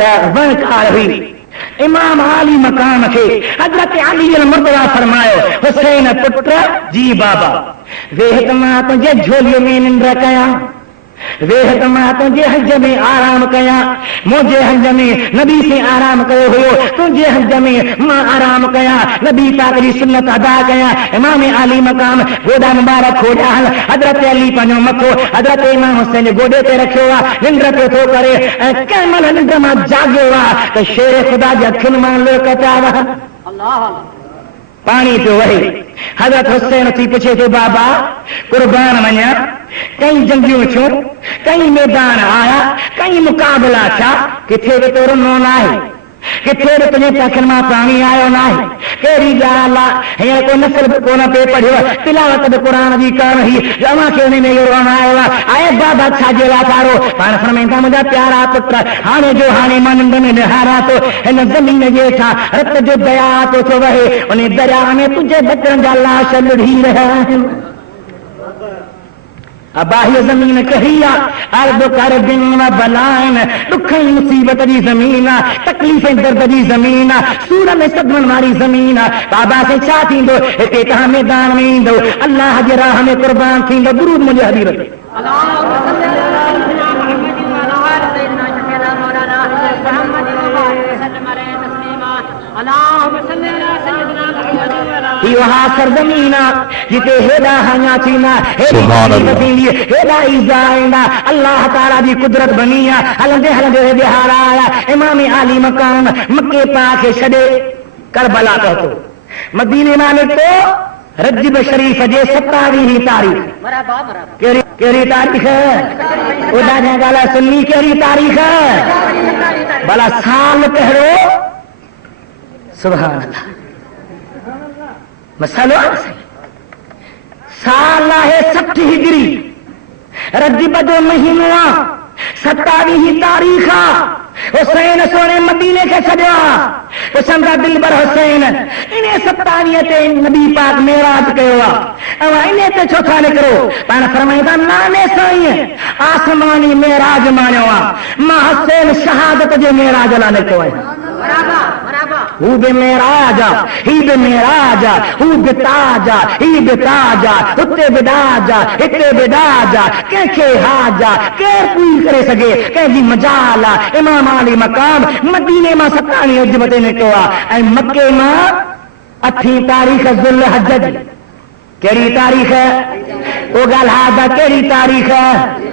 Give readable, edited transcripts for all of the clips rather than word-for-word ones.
One car ہوئی امام عالی مقام کے حضرت علی المرتضی فرمایا حسین پتر جی بابا ویہت ماں تجھے جھولی میں نندر کیا ویہت ماں تجھے حج میں آرام کیا مجھے حج میں نبی سے آرام کرے ہو تجھے حج میں ماں آرام کیا نبی پاک کی سنت ادا کیا امام علی مقام گوڈا مبارک ہو جا حضرت علی پنو مکو حضرت امام حسین گوڈے تے رکھو وا نندر پہ تو کرے کمل نندر ما جاگو وا تو شیر خدا جا کھن مان لو کتا وا اللہ پانی پہ وہی حضرت حسین تھی پوچھے تو بابا قربان منیا کئی جنگیوں چھو کئی میدان آیا کئی مقابلہ تھا کتھے بھی تو رنو نہ ہے کتھے بھی تجھے تکن ماں پانی آئے نہ ہے کیری جا اللہ یہ کوئی نسل کو نہ پہ پڑھو تلاوت قرآن بھی کر رہی جمع کیوں میں یہ رونا آئے آئے بابا چھاجلا تارو پان فرمیتا مجھا پیارا پتر ہانے جو ہانے مانند میں نہارا تو ان زمین یہ تھا رت جو دیا تو چھو وہے انہیں دریا میں تجھے بچن جا لاش لڑھی رہا ہے اباہی زمین کہیا ارد کر دن و بلائن دکھیں مصیبت دی زمین تکلیفیں درد دی زمین سورہ میں صدمن ماری زمین بابا سے چاہتی دو اتنا میدان میں دو اللہ کی راہ میں قربان تھی دو درود مجھے حضرت وہاں سرزمینہ جتے ہیدا ہاں چینا ہیدا ایزائنہ اللہ تعالیٰ دی قدرت بنیا ہلندے ہلندے بہار آیا امام عالی مقام مکے پاک شدے کربلا کہتو مدینے مانے تو رجب شریف جے 27 تاریخ کیری تاریخ ہے ادا جہاں گالا سنی کیری تاریخ ہے بلا سال پہرو سبحان اللہ مسئلہ سال ہے 60 ہجری رجب جو مہینہ 27 تاریخ حسین سونے مدینے کے سجا حسین کا دل بر حسین انہیں 27 نبی پاک معراج کہوا اب انہیں تے چوتھا نکرو پانا فرمائیتا نانے سائیں آسمانی معراج مانوا ماں حسین شہادت جو معراج لانے کوئے ہو بے میراجا ہی بے میراجا ہو بے تاجا ہی بے تاجا اتے بداجا اتے بداجا کہ حاجا کہ پوری کرے سکے کہ جی مجالا امام علی مقام مدینے ماں 27 عجبتے نے کہا اے مکے ماں 8 تاریخ ذوالحجہ کیڑی تاریخ ہے وہ گل ہاں کیڑی تاریخ ہے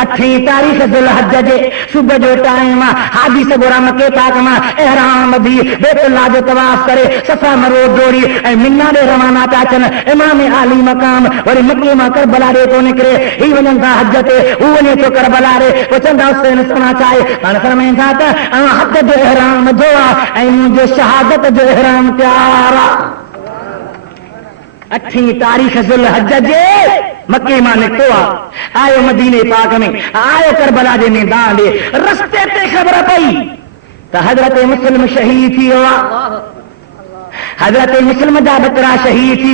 8 تاریخ ذوالحجہ جے صبح جو ٹائم حاجی سے گورا مکے پاک ماں احرام بھی بیت اللہ جو طواف کرے صفا مروہ جوڑی اے منہ دے روانہ پاچن امام عالی مقام اور مکے ماں کربلا رے تو نکرے ہی ونن تھا حجتے اونے تو کربلا رے وہ چندہ حسین سنا چاہے پان فرمائیں تھا حج جو احرام دعا اے مجھے شہادت جو احرام پیارا 8 تاریخ ذوالحجہ جے مکے ماں نکوا آئے مدینے پاک میں آئے کربلا دے میدان دے رستے تے خبر پئی تو حضرت مسلم شہید تھی ہوا حضرت مسلم دا بکرا شہید تھی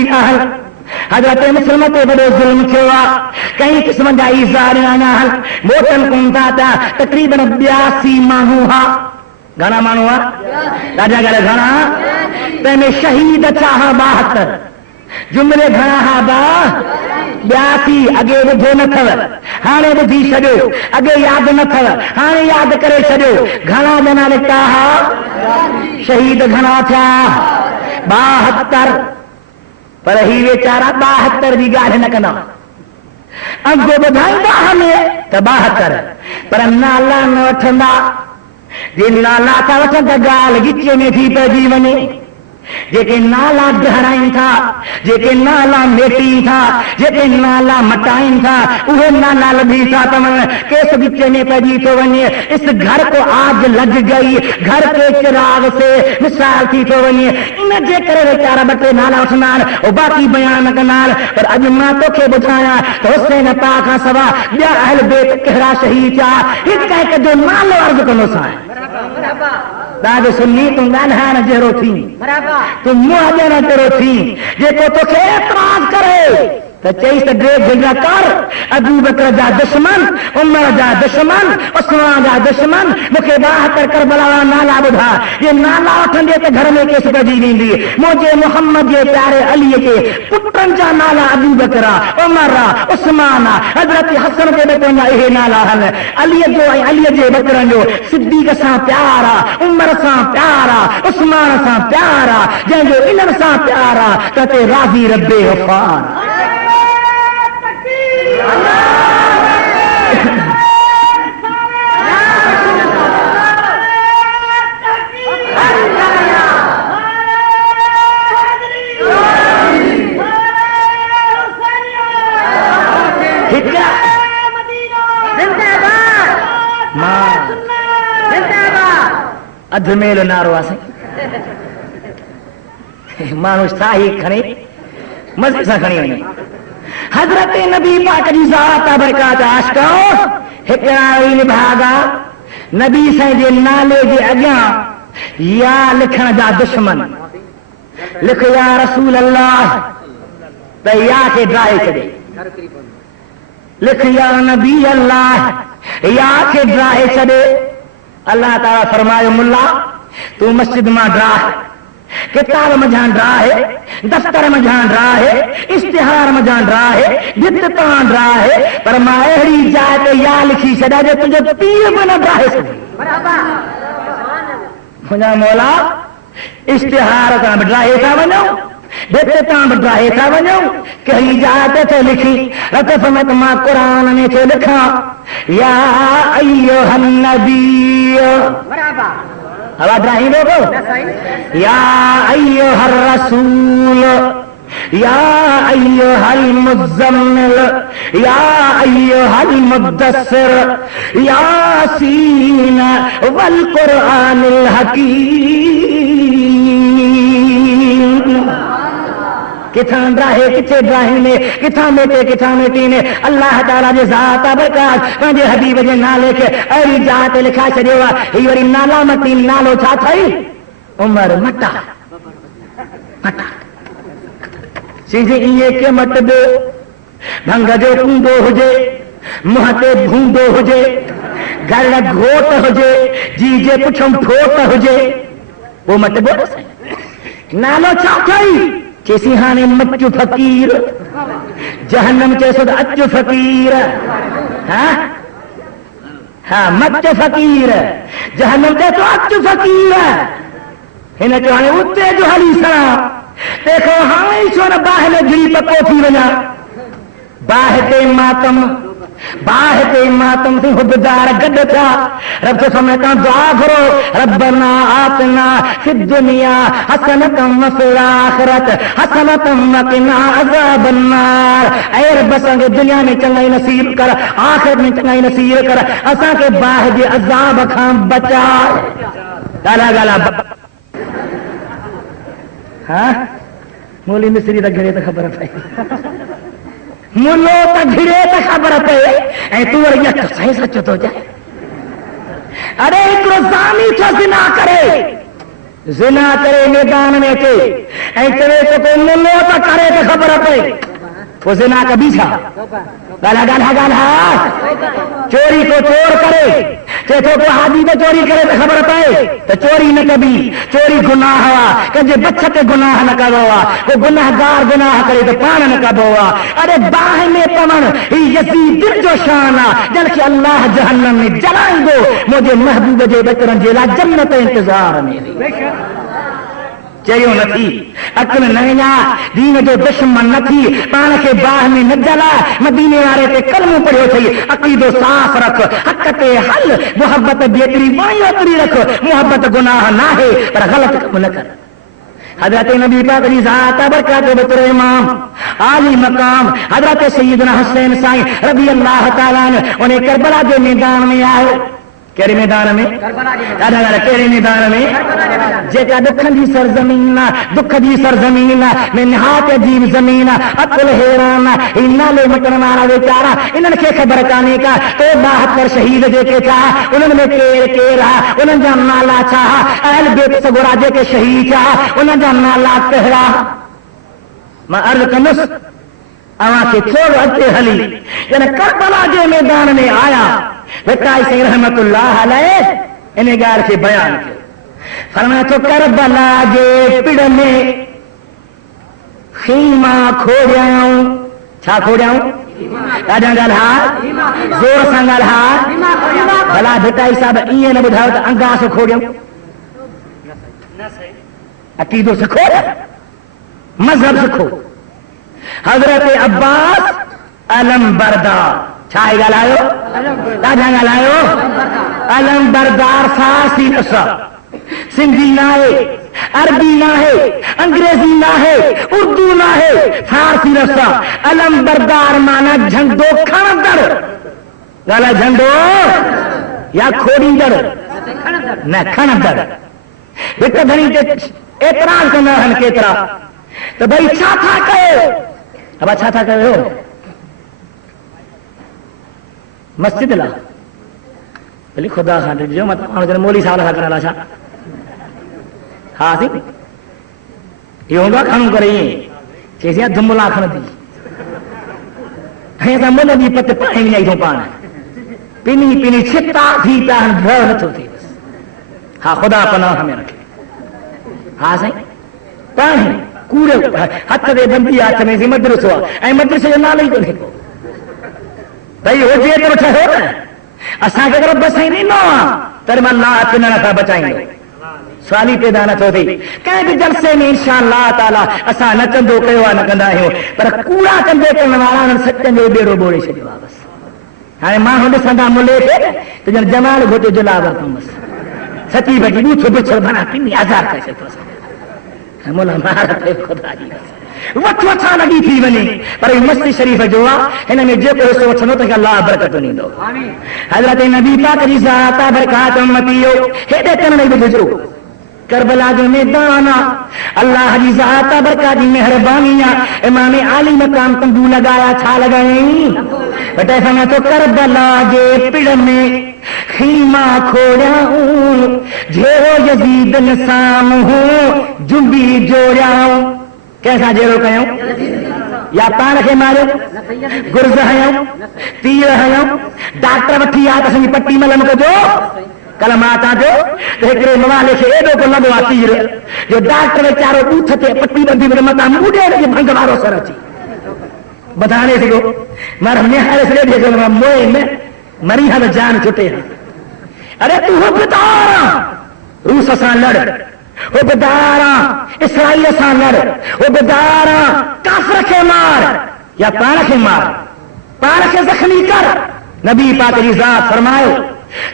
حضرت مسلم تے بڑے ظلم چھوا کئی قسم دا ایزار آنا موٹن کنتا تھا تقریباً 82 مانوہا گھنا مانوہا راجہ گھر گھنا تے میں شہید چاہا 72 جملے گھنا ہا با 82 اگے بدھو نہ تھو ہانے بدھی چھڈو اگے یاد نہ تھو ہانے یاد کرے چھڈو گھنا جنا لکھا شہید گھنا تھا 72 پر ہی بیچارہ 72 دی گال نہ کنا اگو بدھائیں ہمیں تو 72 پر نالا نہ وٹھندا جی نالا تا وٹھندا گال گچے میں تھی پہ جیونی جیکے نالا گہرائیں تھا جیکے نالا میٹی تھا جیکے نالا مٹائیں تھا وہ نالا لبھی تھا تمہیں کیس بچے میں پیدی تو ونی اس گھر کو آج لگ گئی گھر کے چراغ سے مثال تھی تو ونی انہیں جے کرے بیچارہ بٹے نالا اسنان اور باقی بیان کنال پر اج ماں تو کے بجھایا تو حسین پاکا سوا بیا اہل بیت کہرا شہید تھا ایک کہہ کہ جو نالو عرض کنو سائیں داد سنی تم گانہانا جہرو تھی تم معجنہ کرو تھی جے کو تو سے اعتراض کرے تو چیز ڈریک جھنڈا کر ابو بکر جا دشمن عمر جا دشمن عثمان جا دشمن مکھے باہر کربلا نالا بدھا یہ نالا اٹھن دے تے گھر میں کیس بجی ویندی مجھے محمد جے پیارے علی کے پٹن جا نالا ابو بکر عمر عثمان حضرت حسن کے بچن جا یہ نالا ہن علی جو علی جے بچن جو صدیق سان پیارا عمر سان پیارا عثمان سان پیارا جن جو علم سان پیارا تے راضی رب غفار ادھ میل نارو آسے مانوش ساہی کھنے مزے سا کھنی ہوئی حضرت نبی پاک جی ذات برکات عاشقوں ہکڑائی نبھاگا نبی سے جے نالے جے اگیاں یا لکھن جا دشمن لکھ یا رسول اللہ تو یا کے ڈرائے چڑے لکھ یا نبی اللہ یا کے ڈرائے چڑے اللہ تعالیٰ فرمائے ملا تو مسجد میں ڈرا ہے کتاب میں جان رہا ہے دفتر میں جان رہا ہے اشتہار میں جان رہا ہے جت تان رہا ہے پر ماہری جائے تو یا لکھی چڑھا جو تجھے پیر بنا ڈرا ہے مجھا مولا اشتہار کا ڈرا ہے تھا بنو دیتے تام ڈرا ہے تھا بنو کہیں جاتے تھے لکھی رتف میں تمہا قرآن نے تھے لکھا یا ایوہ النبی آواز راہی لوگو یا ایوہ الرسول یا ایوہ المزمل یا ایوہ المدثر یاسین والقرآن الحکیم کتھاں ڈراہے کتھے ڈراہے نے کتھاں میٹے کتھاں میٹی نے اللہ تعالیٰ جے ذات برکات پنجے حبیب جے نالے کے ایری جات لکھا چھڑے وا ہی وری نالا مٹی نالو چھا تھئی عمر مٹا مٹا چیزیں یہ کے مٹ دو بھنگ جو کندو ہجے مہتے بھوندو ہجے گھر گھوٹ ہجے جی جے پچھم ٹھوٹ ہجے وہ مٹ دو نالو چھا تھئی چیسی ہانے مچو فقیر جہنم چیسو اچو فقیر ہاں مچو فقیر جہنم چیسو اچو فقیر ہنے جو ہانے اتے جو حلی سرا دیکھو ہاں ایشور باہ میں گری پکو تھی وجہ باہ تے ماتم سے حددار گڈ تھا رب سے سمجھتا دعا کرو ربنا آتنا فی الدنیا حسنتم وفی الآخرت حسنتم وقنا عذاب النار اے رب سنگ دنیا میں چنگائی نصیب کر آخرت میں چنگائی نصیب کر اسا کے باہ دی عذاب کھان بچا گالا گالا ہاں مولی مصری دا گھرے تا خبر پائی ملو تا گھرے تا خبر پہ اے تو ورگیا کسائی سچو تو جائے ارے ایک روزانی تو زنا کرے میدان میں تے اے چلے تو کوئی ملو تا کرے تا خبر پہ وہ زنا کا بیچا گالا چوری کو چور کرے چیتو کو حادی تو چوری کرے تو خبر پائے تو چوری نہ کبھی چوری گناہ ہوا کہ بچہ کے گناہ نہ کروا وہ گناہ گار گناہ کرے تو پان نہ کروا ارے باہ میں پمن یزید دل جو شانہ جل کہ اللہ جہنم میں جلائیں دو مجھے محبوب جے بکرن جیلا جنت انتظار میری چیو نہ تھی عقل نہ دین جو دشمن نہ تھی پان کے باہ میں نہ جلا مدینے والے تے کلمہ پڑھو تھی عقیدہ صاف رکھ حق تے حل محبت بیتری وائیں اتری رکھ محبت گناہ نہ ہے پر غلط کم نہ کر حضرت نبی پاک کی ذات برکات بطر امام عالی مقام حضرت سیدنا حسین سائیں رضی اللہ تعالیٰ نے انہیں کربلا کے میدان میں آئے کیڑے میدان میں کیڑے میدان میں جیتا دکھن دی سرزمین دکھ دی سرزمین میں نہایت عجیب زمین عقل حیران انہاں لے مٹن والا بیچارہ انہاں کے خبر کانے کا تو 72 شہید دے کے چاہ انہاں میں کیر رہا انہاں جا نالا چاہ اہل بیت سگراجے کے شہید چاہ انہاں جا نالا پہرا میں عرض کنس اواں کے چھوڑ اتے ہلی یعنی کربلا کے میدان میں آیا بتائی سے رحمت اللہ علیہ انہیں گار سے بیان کیا فرمایا تو کربلا کے پڑ میں خیمہ کھوڑیاں چھا کھوڑیاں ڈاڈا گل ہا زور سان گل ہا بھلا بھٹائی صاحب ایے نہ ٻڌايو ته انگا سے کھوڑیاں عقیدو سکھو مذہب سکھو حضرت عباس علم بردار چھائے گلایو ڈاڈا گلایو علم بردار فارسی نسا سندھی نہ ہے عربی نہ ہے انگریزی نہ ہے اردو نہ ہے فارسی رسا علم بردار مانا جھنڈو کھڑندڑ گالا جھنڈو یا کھوڑیندڑ نہ کھڑندڑ بیٹا دھنی تے اعتراض کرنا ہن کیترا تو بھائی چھا تھا کہو اب چھا تھا کہو مسجد لا بلی خدا خان جو مطلب مولی صاحب کا کرنا چھا ہاں سی یہ ہوگا کھانوں کریں چیزیں دھملا کھانا دی ایسا مل دی پتے پائیں نہیں آئی تو پانا پینی پینی چھتا تھی پہن بھر نہ ہوتی ہاں خدا پناہ ہمیں رکھے ہاں سی پاہیں کوڑے ہاتھ دے بندی ہاتھ میں سی مدرس ہوا اے مدرس جو نہ لئی کو نہیں کو بھائی ہو جیے تو اچھا ہو اساں کے اگر بسیں نہیں نو ترمن نہ ہاتھ نہ تھا بچائیں گے سوالی پیدا نہ تھو تھی کہیں بھی جلسے میں انشاءاللہ تعالی اساں نہ چندو کہو نہ کندا ہو پر کوڑا کندے کرن والا سچن جو بیڑو بوڑے چھڈیو بس ہاں ماں ہن سندا ملے تے تو جن جمال گھوٹو جلا ورتم بس سچی بڑی نو چھو بچڑ بنا پنی ہزار کیسے تو مولا مہارا تے خدا جی وچ وچا لگی تھی ونی پر مسجد شریف جو ان میں جو کو سوچنو تے اللہ برکت نہیں دو آمین حضرت نبی پاک جی ذات برکات امتیو ہدے کن نہیں گزرو کربلا جو میدان اللہ جی ذات برکات دی مہربانیاں امام عالی مقام تنبو لگایا چھا لگائیں بٹے سمے تو کربلا جے پڑ میں خیمہ کھوڑیاں جھیرو یزید نسام ہوں جنبی جوڑیاں کیسا جیرو کہوں یا پان کے مارو گرز ہیوں تیر ہیوں ڈاکٹر وٹھی آتا سنی پٹی ملم کو جو کلمات آجو تو ایک موالے سے ایڈو کو لگوا تیر جو ڈاکٹر بیچارو پوچھتے پٹی بندی میرے متا موڑے لگے بھنگوارو سر اچھی بتانے سے کو مرم نہارے سے لے جو موئے میں مری ہم جان چھٹے ہیں ارے تو ہو بدارا روس اسان لڑ وہ بدارا اسرائیل اسان لڑ وہ بدارا کافر کے مار یا پان کے مار پان کے زخمی کر نبی پاک کی ذات فرمائے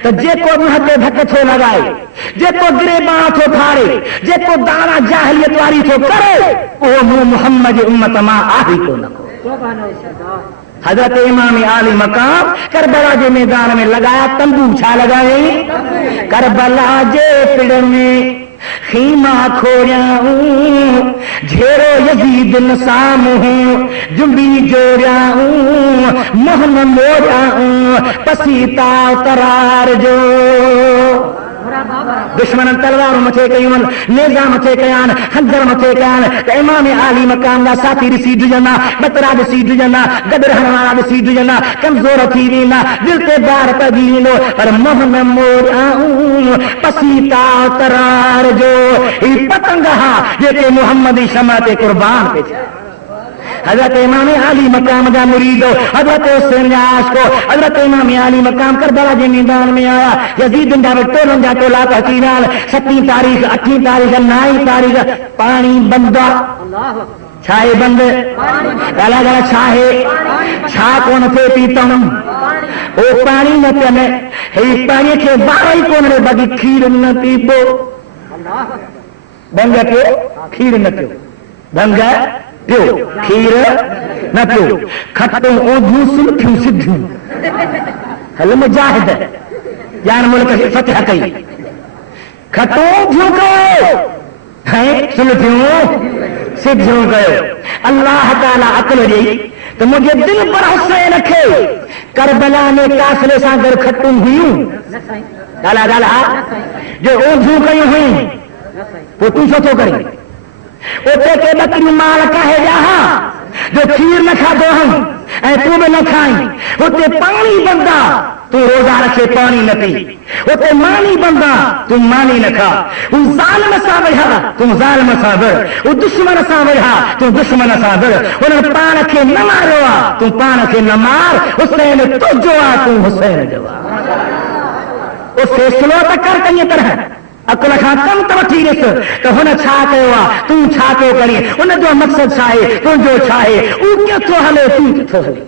تو جے کو محتے دھک چھو لگائے جے کو گرے باں چھو پھاڑے جے کو دانا جاہلیت واری چھو کرے وہ محمد امت ماں آہی کو نہ کو حضرت امام عالی مقام کربلا کے میدان میں لگایا تنبو چھا لگائے کربلا جے پڑ میں خیمہ کھوڑیاں جھیرو یزید نسام ہوں جنبی جوڑیاں محن موڑیاں پسیتا قرار جو دشمن تلوار مچے کیون نیزا مچے کیان خنجر مچے کیان امام عالی مقام دا ساتھی رسید جنا بطرا رسید جنا گدر ہنوانا رسید جنا کمزور تھی وینا دل تے بار پدینو پر محن موڑیاں پسیتا قرار جو ای پتنگا جے کہ محمد شمع تے قربان پہ حضرت امام عالی مقام دا مرید حضرت حسین عاشق حضرت امام عالی مقام کربلا کے میدان میں آیا یزید دا ٹولن دا ٹولا تحقیرال 7 تاریخ 8 تاریخ 9 تاریخ پانی بندہ چھائے بند گلا گلا چھاہے چھا کون تھے پیتم او پانی نہ پینے ہی پانی کے بائی کون رے بگی کھیر نہ پیبو بنگا پیو کھیر نہ پیو بنگا پیو کھیر نہ پیو کھٹوں اودھوں سلٹھوں سدھوں حل مجاہد جان ملک فتح کئی کھٹوں جھوں کہو ہیں سلٹھوں سدھوں کہو اللہ تعالیٰ عقل دی تو مجھے دل پر حسین رکھے کربلا میں کافلے سا گر کھٹوں ہوئیوں گالا گالا جو اودھوں کئی ہوئیں وہ تو سوچو کریں وہ تے کے بکری مال کا ہے جہاں جو کھیر نہ کھادو ہم اے تو بھی نہ کھائیں ہوتے پانی بندہ تو روزہ رکھے پانی نہ پی ہوتے مانی بندہ تو مانی نہ کھا وہ ظالم سا بڑھا تم ظالم سا بڑھ وہ دشمن سا بڑھا تم دشمن سا بڑھ انہیں پان کے نہ ماروا تم پان کے نہ مار حسین تو جو تم حسین جو وہ فیصلوں تک کر کہیں طرح اکل خان کم تو ٹھیک ہے تو ہن چھا کیوا تم چھا کیو کری ان جو مقصد چاہے تم جو چاہے او کیوں تو ہلے تم کیوں ہلے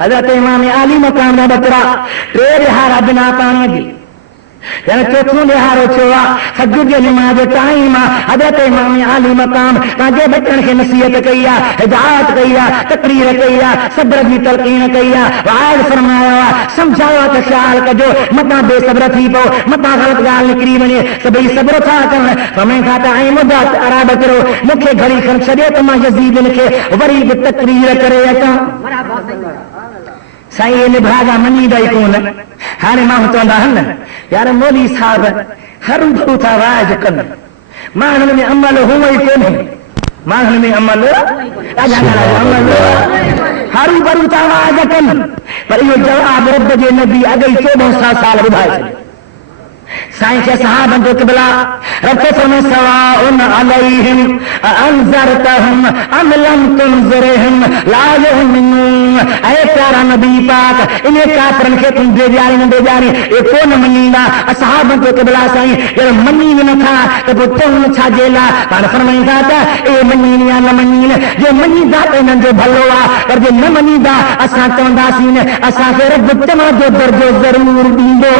حضرت امام علی مقام نے بترا ٹے رہارا بنا پانی دی یعنی چوتھوں لہارو چھوا سجد نماز ٹائم حضرت امام علی مقام تاجے بچن کے نصیحت کیا ہدایت کیا تقریر کیا صبر کی تلقین کیا وعد فرمایا سمجھایا کہ خیال کجو متا بے صبر تھی پو متا غلط گال نکری بنے سبھی صبر تھا کرن فمن کھاتا ائی مدت اراد کرو مکھے گھڑی کھن چھڈے تو ما یزید کے وری تقریر کرے اچا سائیں نبھاگا منی دائی کون ہانے ماں چوندا ہن یار مولوی صاحب ہر بھو تھا واج کن ماں میں عمل ہوئی کون ماں میں عمل عمل ہر بھو تھا واج کن پر یہ جواب رب جے نبی اگئی 1400 سال بدھائے سائیں کے صحابہ جو قبلہ رب فرمائے سواء علیہم انذرتہم ام لم تنذرہم لا یؤمنون اے پیارا نبی پاک انہیں کافرن کے تم دے جاری نہ دے جاری یہ کون منینا صحابہ جو قبلہ سائیں یہ منین نہ تھا تو تم چھا جیلا پان فرمائے تھا اے منین یا نہ منین جو منی دا انہاں جو بھلوا اور جو نہ منی دا اساں چوندا سین اساں کے رب تما جو درجو ضرور دیندو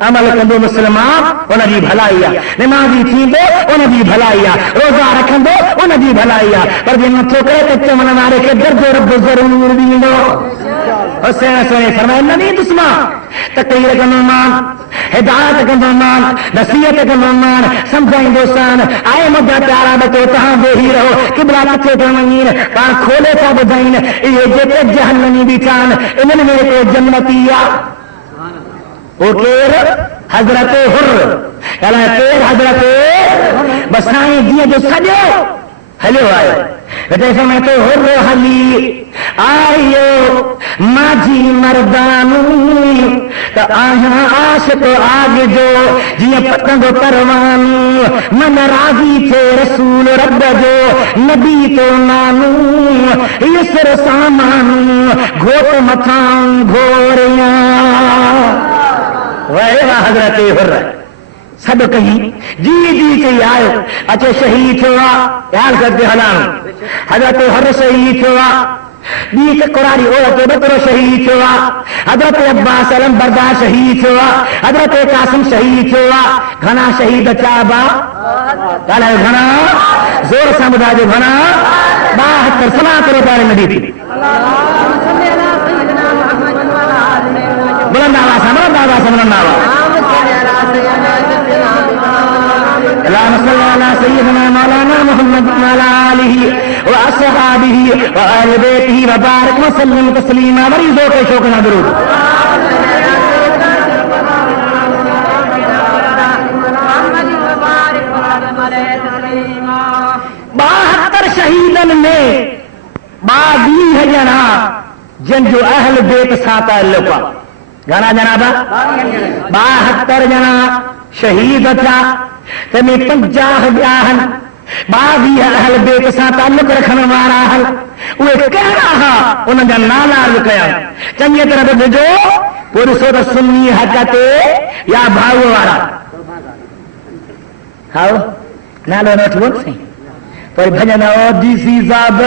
عمل کندو مسلمان انہاں دی بھلائیا نمازی تھیندو انہاں دی بھلائیا روزہ رکھندو انہاں دی بھلائیا پر جے نتھو کرے تے چمن مارے کے درجو رب ضرور دیندو حسین سنے فرمائے نبی دسما تقریر کندو مان ہدایت کندو مان نصیحت کندو مان سمجھائیں دوستان آئے مدہ پیارا بچو کہاں دے ہی رہو قبلہ کچھے تمہیں کہاں کھولے تا بدائیں یہ جے جہنمی بھی چان انہوں نے کو جنتیا وہ کیر حضرت حر کیر حضرت بسائیں دیا جو سجو ہلو آئے جیسے میں تو حر حلی آئیو ماجی مردانی تو آہاں عاشق آگے جو جی پتنگ پروانی من راضی تھے رسول رب جو نبی تو نانو یسر سامان گھوٹ متھان گھوریاں حضرت حر سب کہیں جی جی چاہیے آئے اچھے شہید ہوا خیال کرتے حلام حضرت حر شہید ہوا بیچ قراری عورت بکر شہید ہوا حضرت عباس علم بردار شہید ہوا حضرت قاسم شہید ہوا گھنا شہید چابا گھنا زور سمجھا جو گھنا 72 سنا کرو پارے نبی تھی بلند آواز بلند آواز بلند آواز اللهم صل على سيدنا مولانا محمد وعلى آله وأصحابه وآل بيته وبارك وسلم تسليما مریضوں کے شوق نہ درود 72 شہیدن میں 22 ہے جنا جن جو اہل بیت ساتا لوکا گانا جنابا 72 جنا شہید تھا تمہیں 50 بیاہن 22 اہل بیت سا تعلق رکھنے والا ہے وہ کہہ رہا انہوں نے نالا رکھیا چنگی طرح بجو پوری سودا سنی حقتے یا بھاؤ والا ہاؤ نالو نوٹ بول سی پر بھجن او دیسی زاب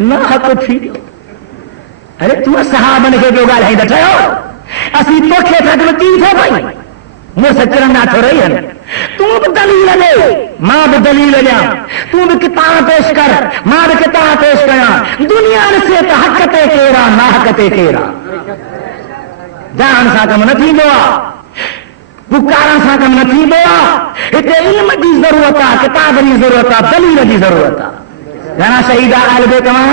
نہ حق تھی ارے تو صحابہ نے جو گال ہے دٹھاؤ اسی تو کھیتا جو تین تھے بھائی مجھ سے چرنا تو رہی ہے تو بھی دلیل لے ماں بھی دلیل لے تو بھی کتاب پیش کر ماں بھی کتاب پیش کرا دنیا سے تو حقتے کیرا نہ حقتے کیرا جان سا کم نہ تھی دعا بکارا سا کم نہ تھی دعا اتنے علم کی ضرورت ہے کتاب کی ضرورت ہے دلیل کی ضرورت ہے جنا شہیدہ آل بے کما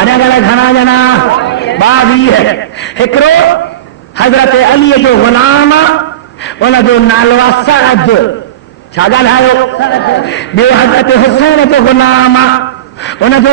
انا گلا گھنا جنا باغی ہے ہکرو حضرت علی جو غلام انہوں جو نالوا سرج چھاگل ہے بے حضرت حسین جو غلام ان جو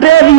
23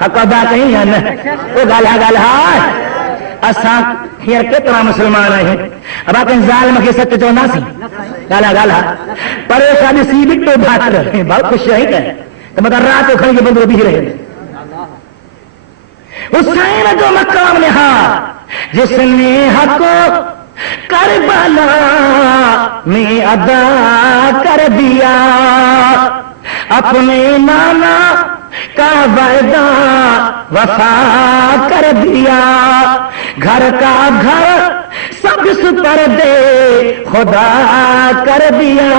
حق ادا کہیں ہے نا وہ گالا اساں ہیر کتنا مسلمان ہیں اب آپ ظالم کے سچ چونا سی گالا پر ساری سی بٹو بات رہے بہت خوش ہے کہ تو مطلب رات کو کھڑے کے بندے بھی رہے حسین جو مقام نہا جس نے حق کربلا میں ادا کر دیا اپنے نانا کا وعدہ وفا کر دیا گھر کا گھر سب سپر دے خدا کر دیا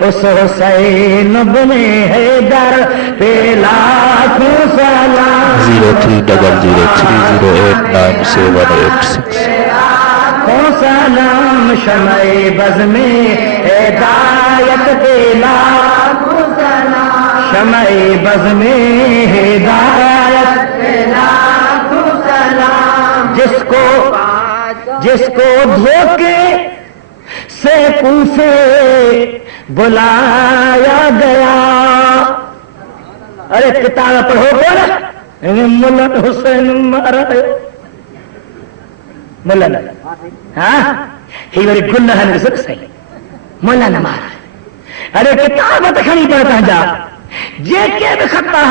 اس حسین بن حیدر پہ لاکھوں سلام 030030897886 سلام شمع بز میں ہدایت پہ لاکھوں سلام شمع بز میں ہدایت پہ لاکھوں سلام جس کو دھوکے سے کوفے بلایا گیا ارے کتاب پڑھو بولا مولا حسین مارا مولا ہاں ہی وری گناہ نے رزق صحیح مولا نہ مارا ارے کتاب دکھنی پڑتا جا جے کے بخطا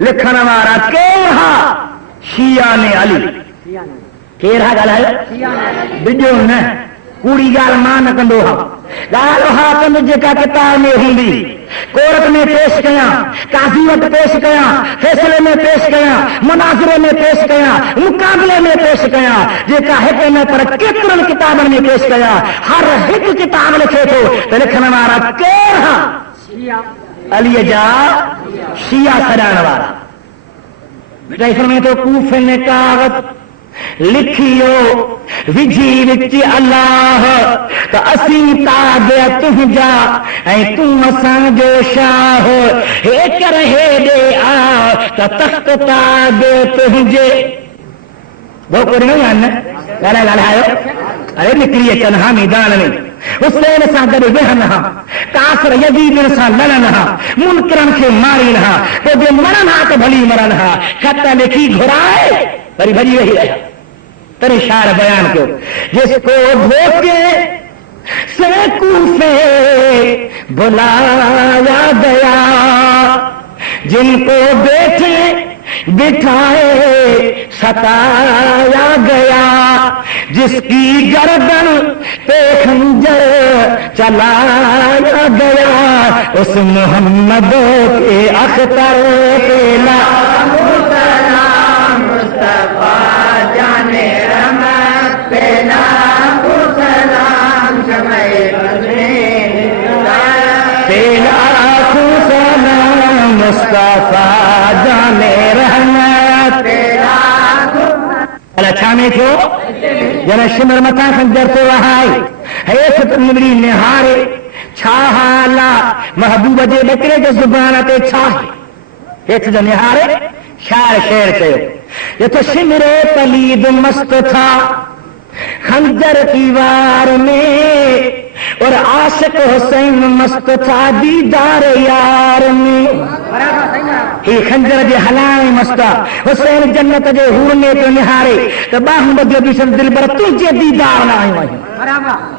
لکھنا مارا کیرہا شیعہ نے علی کیرہا گالا ہے بجو نا کوڑی گال ماں نہ کندو گالو کندو جے کا کتاب میں ہوں کورٹ میں پیش کیا قاضیت پیش کیا فیصلے میں پیش کیا مناظرے میں پیش کیا مقابلے میں پیش کیا جے کا ہے میں پر کترن کتابن میں پیش کیا ہر ایک کتاب لکھے تو لکھنا مارا کیرہا علی جا شیعہ سڑان والا بیٹا اس میں تو کوفے نے کاغذ لکھیو وجھی وچ اللہ تو اسی تابع تجھا اے تم اساں جو شاہ ایک رہے دے آ تو تخت تابع تجھے وہ کوئی نہیں آنا گالا گالا آئے ارے نکلیے چنہا میدان میں حسین سا گڑ بہنہا کافر یزید سا لڑنہا منکرن سے مارنہا تو جو مرنہا تو بھلی مرنہا خطہ لکھی گھرائے بری بھری وہی رہا تیرے اشارہ بیان کو جس کو دھوکے سے کوفے بلایا گیا جن کو بیٹھے بٹھائے ستایا گیا جس کی گردن پہ خنجر چلایا گیا اس محمد کے اختر پہ لاکھوں سلام مصطفیٰ جانے رحمت پہ لاکھوں سلام شمع بز میں پہ لاکھوں سلام مصطفیٰ جانے رحمت پہ لاکھوں اچھا میں تو جنا شمر متا خنجر تو وہائی حیث نمری نہارے چھاہالا محبوب جے بکرے جو زبانتے چھاہے ایک جو نہارے شاعر شعر کہو یہ تو شمر پلید مست تھا خنجر کی وار میں اور عاشق حسین مست تھا دیدار یار میں ہی خنجر جے ہلائیں مستا حسین جنت جے ہورنے تو نہارے تو باہم بدو بیشن دل بر تجھے دیدار نہ آئیں وہیں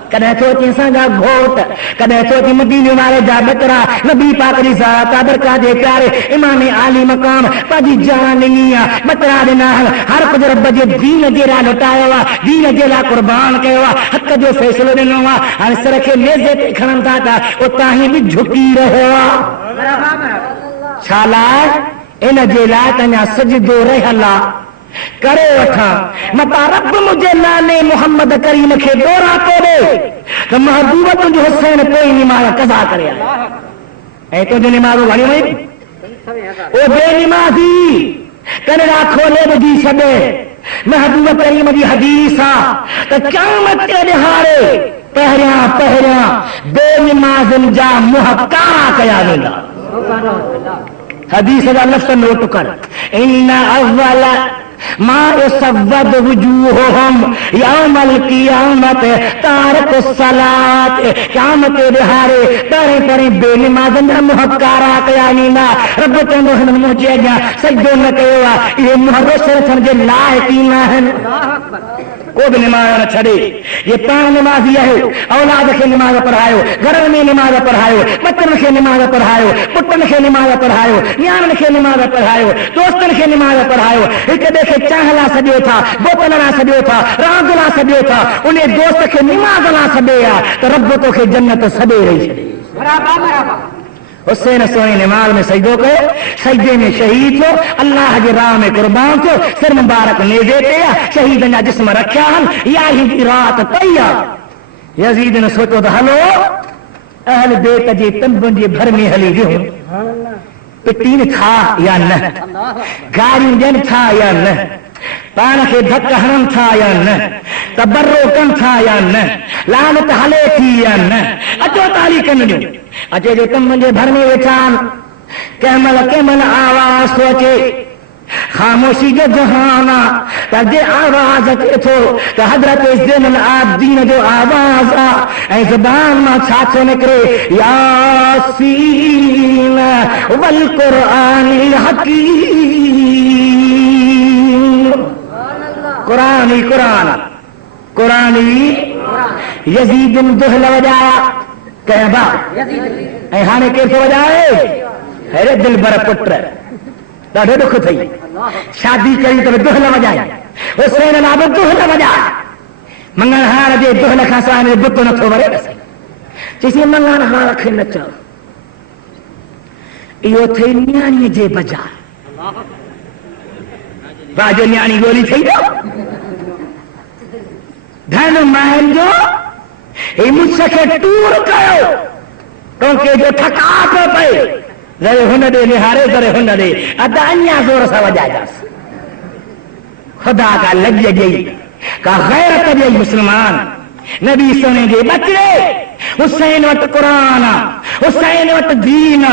کدے سوچ انسان جا گھوٹ کدے سوچ مدینے والے جا بچرا نبی پاک دی ذات برکات دے پیارے امام عالی مقام پاجی جان نیا بچرا دے نال ہر کچھ رب جے دین دے را لٹایا وا دین دے لا قربان کیا حق جو فیصلے دے نوا ہر سر کے لیزے تے کھڑن تا او تاہی بھی جھکی رہوا چھالا ان جے لا تنیا سجدو رہلا کرے وٹھا متا رب مجھے لانے محمد کریم کے دورہ کو دے تو محبوبہ تجھے حسین کوئی نماز قضا کرے اے تو جو نماز گھڑی ہوئی او بے نمازی کنرا کھولے بدی سبے محبوبہ کریم دی حدیثہ تو قیامت کے دہاڑے پہریاں بے نماز جا محکارا کیا گا حدیث کا لفظ نوٹ کر ان اول ما يسود وجوههم يوم القيامت تارك الصلاۃ قیامت دہاڑے پڑے پڑے بے نمازن محکارا قیامینہ رب تے مجھے گیا سجدو نہ کیوا یہ محرس سمجھے لائقینا ہے کو بھی نماز نہ چھڑے یہ پان نمازی ہے اولاد کے نماز پڑھائیو گھر میں نماز پڑھائیو بچن کے نماز پڑھائیو پٹن کے نماز پڑھائیو نیان کے نماز پڑھائیو دوستن کے نماز پڑھائیو ایک دیکھے چاہلا سجو تھا بوتل لا سجو تھا راز لا سجو تھا انہیں دوست کے نماز لا سجیا تو رب تو کے جنت سجے رہی برابر حسین سونے نماز میں سجدوں کو سجدے میں شہید ہو اللہ کے راہ میں قربان ہو سر مبارک نیزے پیا شہید نے جسم رکھا ہم یا ہی رات پیا یزید نے سوچو تو ہلو اہل بیت جی تنبن جی بھر میں ہلی گئے پٹین تھا یا نہ گاڑی جن تھا یا نہ پان کے دھک حرم تھا یا نہ تبرو کن تھا یا نہ لعنت حلے تھی یا نہ اچو تالی کن جو اچھے جو تم مجھے بھر میں ویچان کمل آواز سوچے خاموشی جو جہانا تجھے آواز اچھے تھو کہ حضرت زین العابدین جو آواز اے زبان ماں چھاچو نکرے یاسین والقرآن الحکیم قرآنی قرآن قرآنی یزید دہل وجایا کہیں با اے ہانے کیسے وجائے ہے دل بر پٹر ڈاڑھے دکھ تھی شادی کری تو دہل وجائے حسین العابد دہل وجایا منگن ہار جے دہل خاصانے بت نہ تھو ورے چیسی منگن ہار کھے نچا ایو تھے نیانی جے بجا باجو نیانی گولی تھی جو دھن مہن جو یہ مجھ سے ٹور کرو کیونکہ جو تھکا پہ پہ ذرے ہن دے نہارے ذرے ہن دے ادانیا زور سا وجہ جاس خدا کا لگ جئی کا غیرت جئی مسلمان نبی سنے گے بچے حسین وٹ قرآن حسین وٹ دین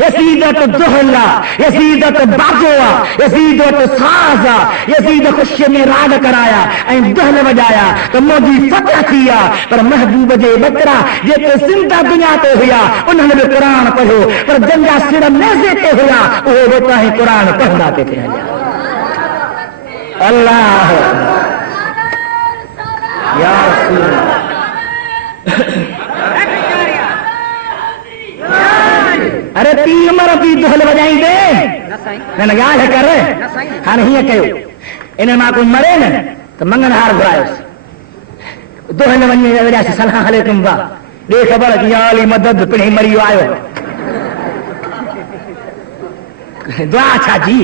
یزید وٹ دہلا یزید وٹ باجوا یزید وٹ سازا یزید خوشی میں راد کرایا این دہل بجایا تو موجی فتح کیا پر محبوب جے بکرا جے تو زندہ دنیا تے ہویا انہوں نے قرآن پڑھو پر جنگا سر نیزے تے ہویا وہ ہوتا ہے قرآن پڑھنا تے تھے اللہ یا رسول اللہ ارے تیر مرا تی دہل بجائیں دے میں نے گاہ کر رہے ہاں نہیں کہو انہیں ماں کو مرے نا تو منگن ہار گھرائے دہل بننے کی وجہ سے سلام علیکم با بے خبر کہ یا علی مدد پڑھی مریو آئے دعا چھا جی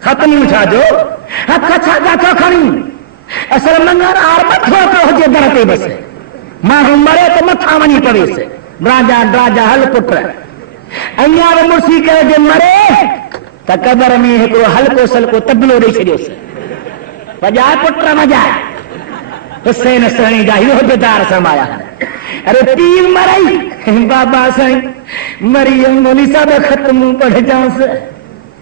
ختم چھا جو ہتھ چھا جا چھا کھڑی اصل منگن آر مت ہو تو ہو جے درتے بس ماں ہم مرے تو مت آمنی پڑے سے راجا ڈراجا حل پٹر ایار مرسی کہے جو مرے تا قبر میں ایک حلقو سلقو تبلو دے چھڑیو سے وجائے پٹر مجائے حسین سرنی جاہی ہو جدار سمایا ارے تیر مرائی بابا سائیں مریم مولی صاحب ختم پڑھ جان سے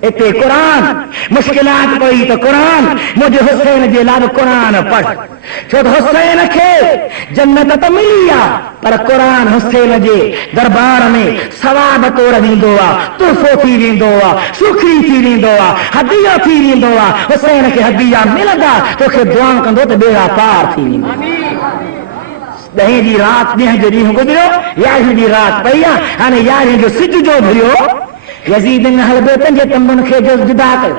اتے قرآن مشکلات پڑی تو قرآن مجھے حسین جی لاب قرآن پڑھ چھوٹ حسین کے جنت تو ملیا پر قرآن حسین جی دربار میں ثواب طور دیندوا تحفو تھی دیندوا شکری تھی دیندوا ہدیہ تھی دیندوا حسین کے ہدیہ ملدا تو کہ دعا کندو تو بیڑا پار تھی دہیں جی رات دہیں جو دیہوں گزرو یاہیں جی رات پہیا ہانے یاہیں جو سج جو بھریو یزید نے حلبیتن جے تمبن کے جز جدا کر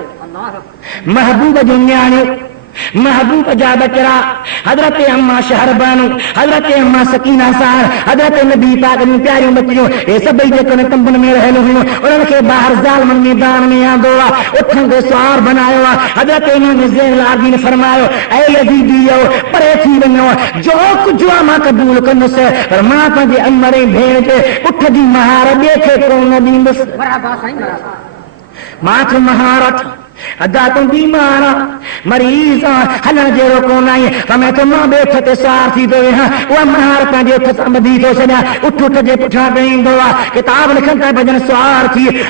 محبوب جو نیانے محبوب جا بچرا حضرت اماں شہر بانو حضرت اماں سکینہ سار حضرت نبی پاک نے پیاری بچیوں یہ سب بیجے کنے تمبن میں رہے لوگوں انہوں کے باہر ظالمن میدان میں آدھوا اتھن کو سوار بنایا حضرت امام زین العابدین نے فرمایا اے یزیدیو پرے تھی بنو جو کچھ ماں قبول کرنے سے فرما پنجے امریں بھیڑ کے اٹھ دی مہار دیکھے کرو نبی مصر ماں تو مہارت ادا تم بیمار مریض ہلن جیڑو کون آئی میں تو ماں بیٹھ تے سار تھی دو ہاں وہ مہار پانجے اٹھ سمبھی تو چھڈیا اٹھ اٹھ جے پٹھا پئیندو کتاب لکھن تے بجن سوار تھی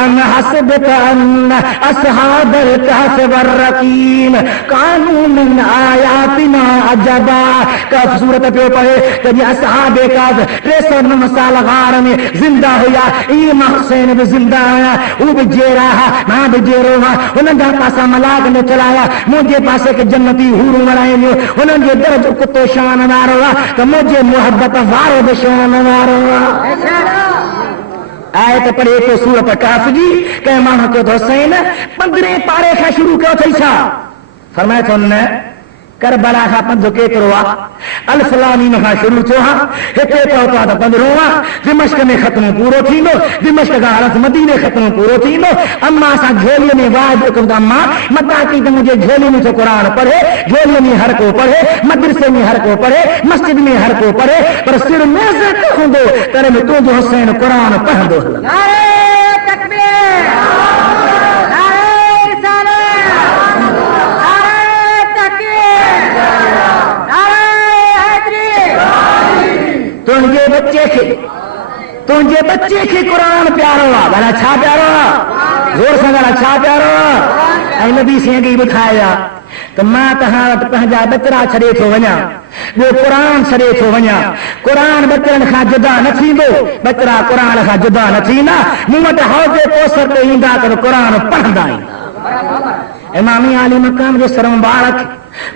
ام حسبت ان اصحاب الكهف والرقیم كانوا من آیاتنا عجبا. کہف صورت پہ پڑھے کہ جی اصحاب کہف 309 سال غار میں زندہ ہویا. امام حسین بھی زندہ آیا, وہ بھی جے رہا ماں بھی جے رہا. انہوں نے پاسا ملاک نے چلایا مجھے پاسے کے جنتی حوروں بنائے نیو. انہوں نے درج کتو شان مارو تو مجھے محبت وارو بشان مارو. آیت پڑھے تو سورت کہف جی کہ مانو کہ حسین 15 پارے کا شروع کیوں تھی سا فرمائے تو انہوں نے کربلا کا پندھ کے کروا الفلانی میں شروع تھو ہاں ہتے تو تا 15واں دمشق میں ختم پورو تھینو. دمشق کا حالت مدینے ختم پورو تھینو. اما سا جھولی میں واج کو اما متا کی کہ مجھے جھولی میں تو قرآن پڑھے, جھولی میں ہر کو پڑھے, مدرسے میں ہر کو پڑھے, مسجد میں ہر کو پڑھے, پر سر میں سے کہوں دو کرے میں تو جو حسین قرآن پڑھ دو. نعرہ تکبیر, تجھے بچے کے قرآن پیارو بڑا اچھا پیارو زور سے بڑا اچھا پیارو. اے نبی سے گئی بتایا تو ماں تہاں پہنجا بچڑا چھڑے تھو وñا وہ قرآن چھڑے تھو وñا. قرآن بچڑن کھا جدا نہ تھیندو, بچڑا قرآن کھا جدا نہ تھیندا. مون وٹ حوض کوثر تے ایندا تے قرآن پڑھندا ایندا. امام علی مقام جو سر مبارک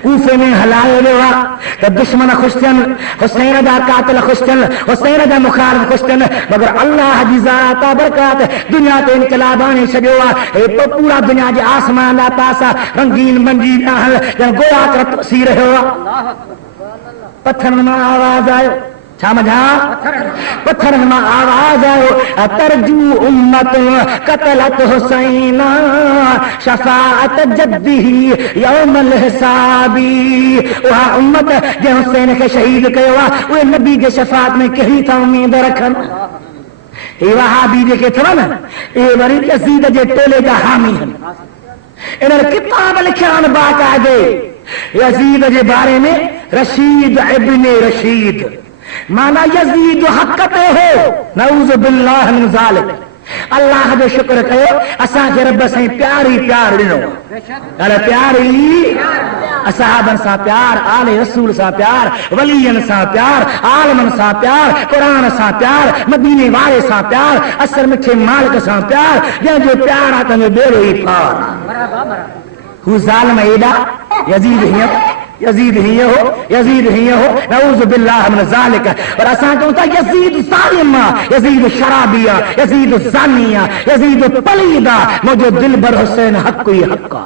کوفے میں ہلائے ہوا تو دشمن خوش تھن, حسین دا قاتل خوش تھن, حسین دا مخالف خوش تھن, مگر اللہ جی ذات برکات دنیا تے انقلاب آنے چھڈیوا. اے تو پورا دنیا جے آسمان دا پاسا رنگین منجیل جن گویا کر تفسیر ہوا. پتھر میں آواز آئے سمجھا, پتھر میں آواز آئے ترجو امت قتلت حسین شفاعت جدی یوم الحسابی. وہاں امت جو حسین کے شہید کیا وہ نبی کے شفاعت میں کہیں تھا امید رکھن. یہ وہابی جو کہ تھا نا یہ بڑی یزید جو ٹولے کا حامی ہے. انہوں نے کتاب لکھان باقاعدے یزید کے بارے میں رشید ابن رشید مانا یزید حقتے ہو نعوذ باللہ من ذالک. اللہ جو شکر کہو اساں کے رب سے پیاری پیار ڈنو, ارے پیاری اصحابن سا پیار, آل رسول سا پیار, ولیین سا پیار, عالمن سا پیار, قرآن سا پیار, مدینے والے سا پیار, اثر مٹھے مالک سا پیار. جن جو پیار آتا میں بیرو ہی پار ہو ظالم ایڈا یزید ہی یزید ہی ہو نعوذ باللہ من ذالک. اور اساں کہتا یزید ظالمہ, یزید شرابیہ, یزید زانیہ, یزید پلیدہ, مجھے دل بر حسین حق کوئی حقا.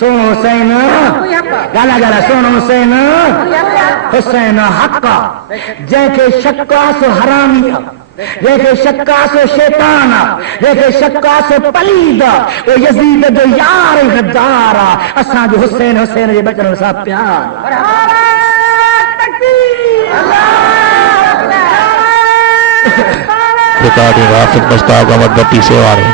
سن حسین گالا گالا سن حسین حسین حقا. جیسے شکا سو حرامیہ, جیسے شکا سو شیطانا, جیسے شکا سو پلیدہ, وہ یزید جو یار غدارا. اساں جو حسین حسین جو بچن سا پیار. ریکارڈنگ رافت مشتاق احمد بٹی سے والے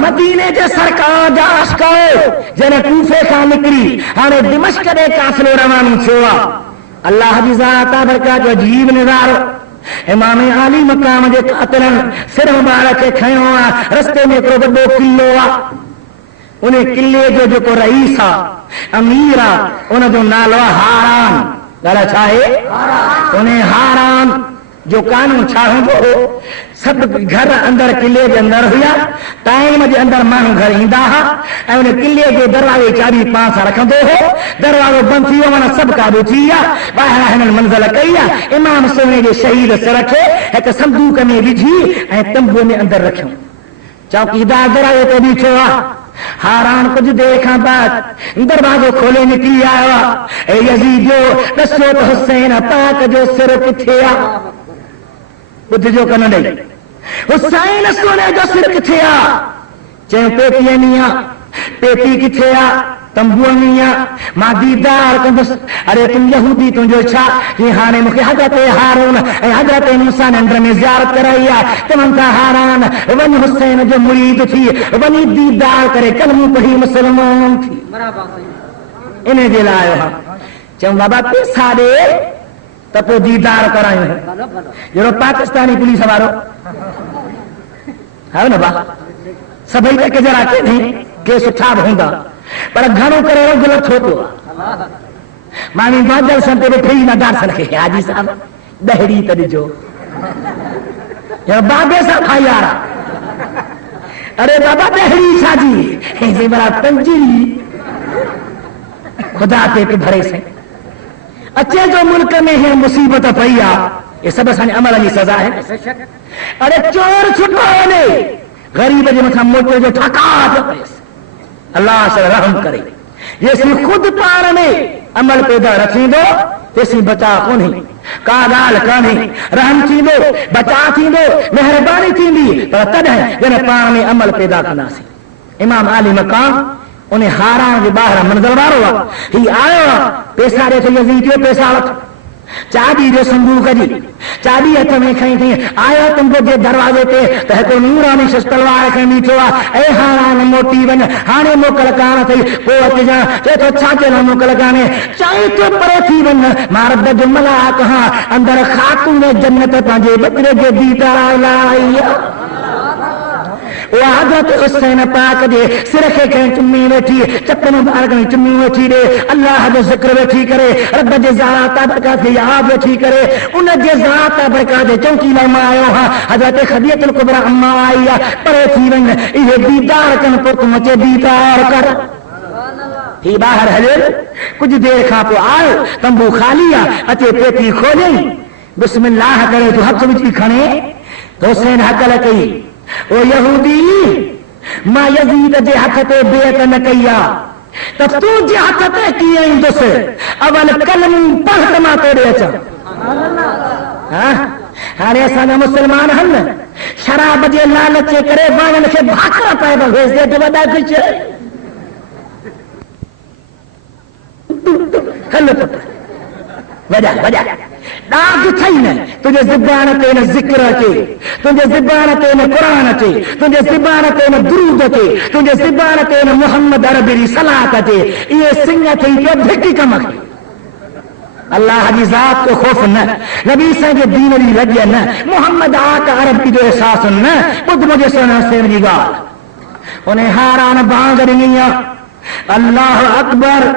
مدینے کے سرکار جاش کہو جنہیں کوفے کا نکری ہمیں دمشق دے قافلے روانہ ہوا. اللہ کی ذات برکات عجیب نظارہ. امام علی مقام دے قاتلن سر مبارک کھئے ہوا رستے میں کو بڑو کلو ہوا. انہیں قلعے جو کو رئیسا امیرا انہیں جو نالو ہاران گالا چاہے انہیں ہاران جو قانون چاہوں جو سب گھر اندر قلعے کے اندر ہوا ٹائم کے اندر مانو گھر ہیندا ہا انہیں قلعے کے دروازے چابی پانس رکھن دو ہو دروازہ بند تھی وہاں سب قابو تھیا باہر ہن منزل کیا امام حسین کے شہید سے رکھے ایک صندوق میں وجھی اے تمبو میں اندر رکھو چوکیدار دروازے تے بیٹھو حیران کچھ دیکھا بعد دروازے کھولے نکلی آیا اے یزیدو دسو تو حسین پاک جو سر کتھے آ بدھ جو کن ڈئی حسین سونے جو سر کتھے آ چیں پیٹی نیا پیٹی کتھے آ تمبو نیا مادی دار کندس ارے تم یہودی تم جو چھا یہ ہانے مکہ حضرت ہارون حضرت موسیٰ نے اندر میں زیارت کرائی تم انتا حیران ون حسین جو مرید تھی ونی دیدار کرے کلمہ پڑھی مسلمان تھی انہیں دلائے ہاں چون بابا پیسا دے تو پھر دیدار کرائیں جو پاکستانی پولیس والو ہے نا با سبھی کے ذرا کے نہیں کہ سٹھا ہوندا پر گھروں کرے غلط ہوتو مانی باجل سنتے بیٹھی نہ دار سن کے حاجی صاحب دہڑی تجو یا بابے صاحب کھا یارا ارے بابا دہڑی ساجی ایسے بڑا تنجیری خدا تے کے بھرے سے اچھے جو ملک میں ہے مصیبت پیا یہ سب اسان عمل کی سزا ہے ارے چور چھٹانے غریب جو متھا موٹے جو ٹھکا اللہ سے رحم کرے یہ سی خود پار میں عمل پیدا رکھیں دو اسی بچا کو نہیں کا گال کا نہیں رحم تھی دو بچا تھی دو مہربانی تھی دی پر تد ہے جنہیں پار میں عمل پیدا کرنا سی امام علی مقام انہیں ہاران کے باہر منظر بار ہوا ہی آیا پیسہ دے تو یزید جو پیسہ وقت چابی جو صندوق جی چابی ہتھ میں کھئی تھی آیا تم کو جے دروازے تے تے کو نورانی شش تلوار کھئی میٹھو اے ہاران موٹی ون ہانے موکل کان تھی قوت جا تے تو چھاچے نہ موکل کانے چاہے تو پرے تھی ون مارد جملہ کہاں اندر خاتون جنت پنجے بکرے کے دیدار لائی وہ حضرت حسین پاک دے سرکے کہیں چمی بیٹھی چپن مبارک میں چمی بیٹھی دے اللہ دے ذکر بیٹھی کرے رب دے ذات برکات دے یاد بیٹھی کرے ان دے ذات برکات دے چونکی لما آئے ہاں حضرت خدیجہ الکبریٰ اما آئی پرے تھی ون یہ دیدار کن پرت مچے دیدار کر ہی باہر حضر کچھ دیر کھا پو آئے تنبو خالی اچھے پیٹی کھولیں بسم اللہ کرے تو حق سمجھ کی کھنے تو حسین حق لکی او یہودی ما یزید جے ہتھ تے بیعت نہ کیا تب تو جے ہتھ تے کیے اندس اول کلم پڑھ ما توڑے اچا ہاں ہارے اساں مسلمان ہن شراب جے لالچ کرے وانن کے بھاکرا پائے بھیج دے تو وڈا کچھ کھل پٹ وجہ داغ تھئی نہ تجھے زبان تے نہ ذکر اچے تجھے زبان تے نہ قرآن اچے تجھے زبان تے نہ درود اچے تجھے زبان تے نہ محمد عربی صلاۃ اچے یہ سنگ تھی کہ بھٹی کم اللہ کی ذات کو خوف نہ نبی سے کے دین علی لگیا نہ محمد آقا عربی جو احساس نہ خود مجھے سنا سے میری بات انہیں ہاران بانگ رہی اللہ اکبر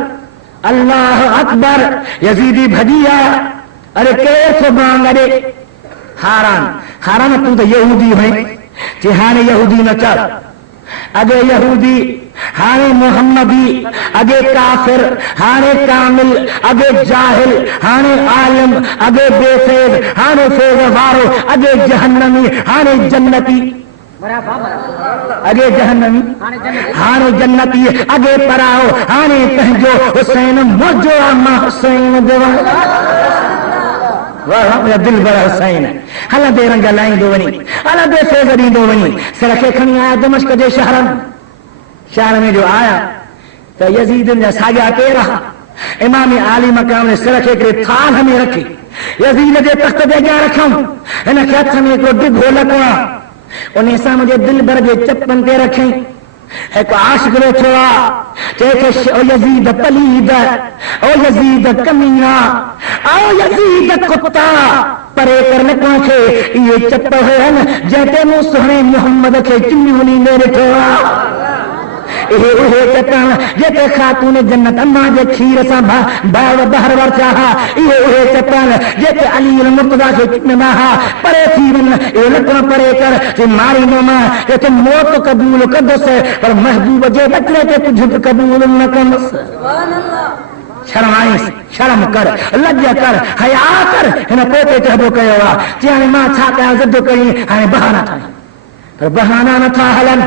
اللہ اکبر یزیدی بھجیا ارے کیسے بانگ ارے ہاران تو تو یہودی ہوئے چہانے یہودی نہ چل اگے یہودی ہانے محمدی اگے کافر ہانے کامل اگے جاہل ہانے عالم اگے بے فیض ہانے فیض وارو اگے جہنمی ہانے جنتی اگے جہنمی ہانے جنتی اگے پراؤ ہانے پہنجو حسین موجو اما حسین دیوانا واہ دل بڑا حسین حالا دے رنگا لائیں دو ونی حالا دے فیضری دو ونی سرکے کھنی آیا دمشق دے شہر میں جو آیا تو یزید نے ساگیا پہ رہا امام عالی مقام نے سرکے کے تھال ہمیں رکھی یزید دے تخت دے گیا رکھا ہوں انہیں کہت ہمیں کو ڈگ ہو لکوا انہیں سا مجھے دل بر دے چپن دے رکھیں ایک عاشق لے چھوڑا چیکے او یزید پلید او یزید کمینہ او یزید کتا پرے کرنے پانچے یہ چپا ہوئے ہیں جیتے مو سہنے محمد کے چمی ہونی میرے چھوڑا یہ چٹان جیتے خاتون جنت اما جے کھیر سا بہر ور چاہا یہ چٹان جیتے علی المرتضی کے چکنے ماہا پرے تھی من یہ لکڑا پرے کر کہ ماری نوما کہ تم موت قبول قدس ہے پر محبوب جے بچنے کے تجھے قبول نہ کرس شرم آئی شرم کر لجیا کر حیا کر انہیں پوتے چہدو کہوا چیانے ماں چھاکا زدو کہیں ہمیں بہانا تھا پر بہانا نہ تھا حلن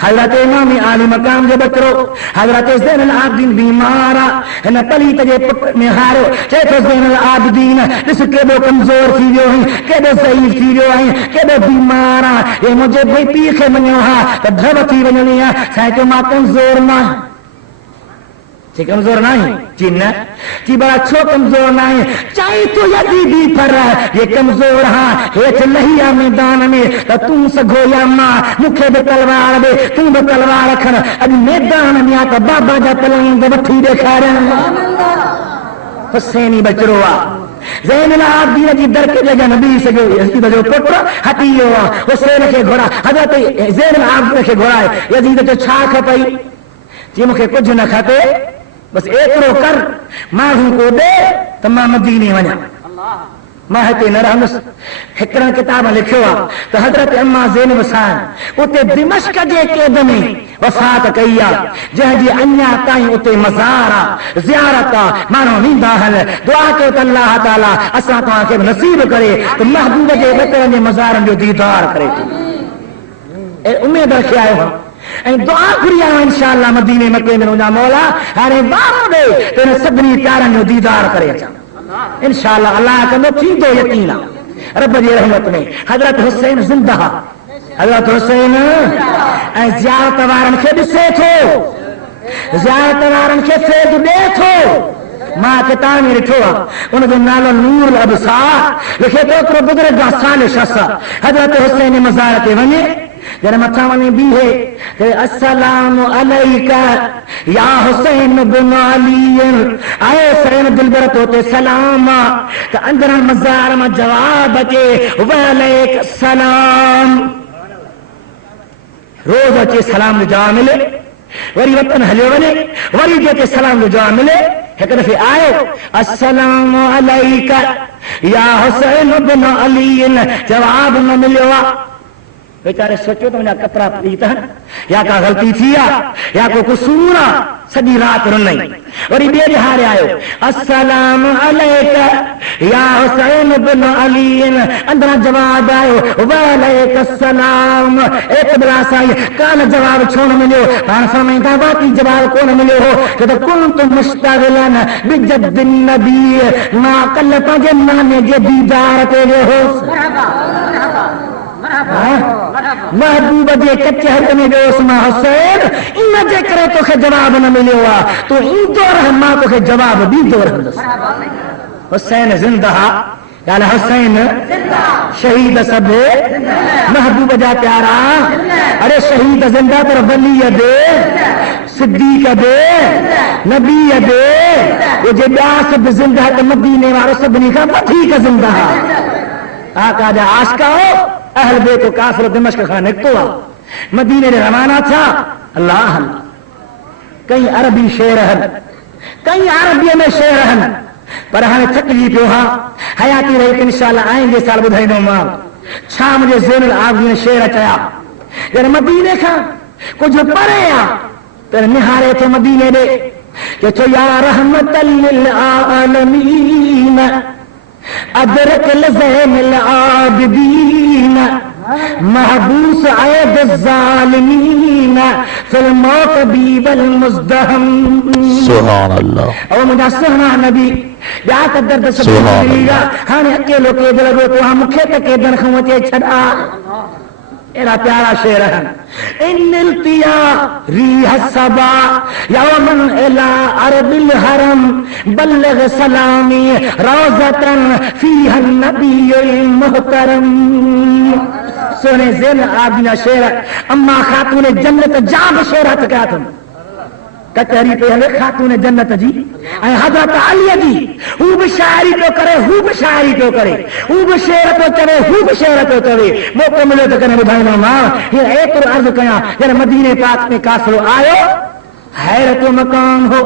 حضرت امام عالی مقام جب کرو حضرت زین العابدین بیمارا انہ پلی تجھے پٹ میں ہارو چیتو زین العابدین جس کے دو کمزور تھی جو ہیں کہ دو ضعیف تھی جو ہیں کہ دو بیمارا یہ مجھے بھئی پیخے منیو ہاں تو دھوتی بنیا سائے تو ماں کمزور نہ چی کمزور نہیں چی نہ چی بڑا چھو کمزور نہیں چاہی تو یزیدی پر یہ کمزور ہاں ایچ لہیا میدان میں تم سگو یا ماں مکھے بے تلوار بے تم بے تلوار رکھن اب میدان میں آتا بابا جا تلائیں دے بٹھی دے کھا رہے ہیں حسینی بچروا زین العابدین جی در کے جگہ نبی سے یزید جو پٹر ہٹی ہوا حسین کے گھوڑا حضرت زین العابدین کے گھوڑا ہے یزید جو چھاک پئی جی مکھے کچھ نہ کھاتے بس ایترو کر ماں کو دے تو ماں مدینے وجا ماں ہتے نہ رہندس ہکڑا کتاب لکھو تو حضرت اما زینب سان اتے دمشق جے قید میں وفات کیا جہ جی انیا تائیں اتے مزارا زیارتا مانو ویندا ہن دعا کہ اللہ تعالی اساں تو کے نصیب کرے تو محبوب جے بچن دے مزارن جو دیدار کرے اے امید رکھیا ہے دعا کریا انشاءاللہ مدینے مکے میں وجا مولا ہارے بارو دے تے سبنی پیارن جو دیدار کرے انشاءاللہ اللہ کا نو تھیندو یقینا رب جی رحمت میں حضرت حسین زندہ حضرت حسین زیارت وارن کے ڈسے تھو زیارت وارن کے فیض دے تھو ماں کتاب میں لکھو ان جو نالو نور الابصار لکھے تو کرو بزرگ صالح شخص حضرت حسین مزارت ونے جنہیں متھا ونے بھی ہے کہ السلام علیکہ یا حسین بن علی آئے حسین دلبرت ہوتے سلام کہ اندر مزار میں جواب کے وعلیک السلام روز اچھے سلام جواب ملے وری وطن حلے ونے وری جیتے سلام جواب ملے ایک دفعہ آئے السلام علیکہ یا حسین بن علی جواب نہ ملوا بیچارے سوچو تو مجھا کترا پریتا ہے یا کا غلطی تھیا یا کو قصور سجی رات رنائی اور یہ بے ہارے آئے السلام علیکہ یا حسین بن علی اندرا جواب آئے وعلیک السلام ایک بلاس آئی کان جواب چھوڑ ملے آن فرمائیں تھا باقی جواب کون ملے ہو کہ تو کنت مشتغلا بجد النبی ما کل پجنان جدیدار تیرے ہو محبوب جے کچے حق میں جو اسما حسین ان جے کرے تو کہ جواب نہ ملے ہوا تو ان دور ہم ماں کو کہ جواب بھی دور ہم حسین زندہ یا حسین شہید سب محبوب جا پیارا ارے شہید زندہ تر ولی دے صدیق دے نبی دے وہ جے بیا سب زندہ تو مدینے والے سب نہیں کہا ٹھیک ہے زندہ آقا جا عاشقہ ہو اہل بیت و کافر دمشق خان اکتوا مدینے نے روانہ تھا اللہ کئی عربی شعر ہیں کئی عربی میں شعر ہیں پر ہمیں تکلیف ہوا حیاتی رہی کہ انشاءاللہ آئیں گے سال بدھائی نو مار چھا مجھے زین العابدین شعر چایا یعنی مدینے کا کچھ پڑے یا پھر نہارے تھے مدینے دے کہ تو یا رحمت للعالمین ادرک لزین العابدین محبوس عید الظالمین فی الموت بیب المزدہم سبحان اللہ او مجھا سہنا نبی یا قدر دس بھیگا ہانے اکیلو کے دلگو تو ہم مکھے تکے دن خموچے چھڑا ایرا پیارا شعر ہے ان التیا ریح الصبا یومن الى عرب الحرم بلغ سلامی روزتن فیہ النبی المحترم سونے زین آبینا شعر اما خاتون جنت جاب شعرات کیا تم کچہری پہ ہمیں خاتون جنت جی حضرت علی جی وہ بھی شاعری تو کرے وہ بھی شاعری تو کرے وہ بھی شعر تو کرے وہ بھی شعر تو کرے موقع ملے تو کرے بدھائینا ماں یہ ایک اور عرض کیا جب مدینے پاک میں کافر آئے حیرت و مقام ہو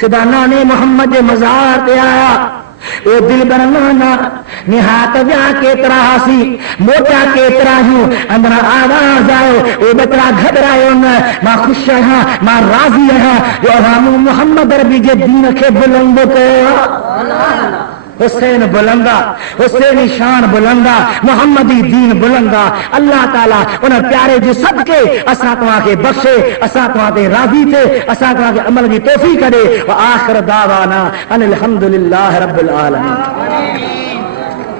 صدا نانے محمد مزار تے آیا وہ دل برنانا نہات جا کے تراسی موٹا کے تراہوں اندر آواز آئے وہ بطرا گھبرائے ماں خوش ہے ماں راضی ہے جو رامو محمد ربی کے دین کے بلند کیا حسین بلندہ حسینی شان بلندہ محمدی دین بلندہ اللہ تعالیٰ انہیں پیارے جو صدقے اساتواں کے بخشے اساتواں کے راضی تھے اساتواں کے عمل کی توفیق کرے وآخر دعوانا ان الحمدللہ رب العالمین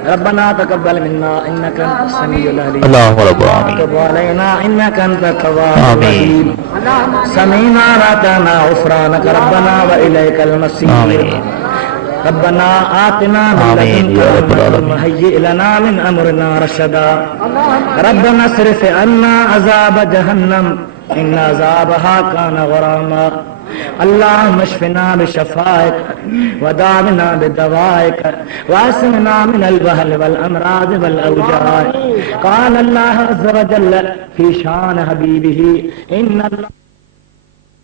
ربنا تقبل منا انك انت السميع العليم اللهم رب العالمين وتب علينا انك انت التواب الرحيم سمعنا وأطعنا غفرانك ربنا واليك المصير ربنا آتنا من لدنك وهيئ لنا من امرنا رشدا ربنا اصرف عنا عذاب جهنم ان عذابها كان غراما اللهم اشفنا بشفائك وداونا بدوائك واسمنا من الوهن والامراض والاوجاع. قال الله عز وجل في شان حبيبه ان الله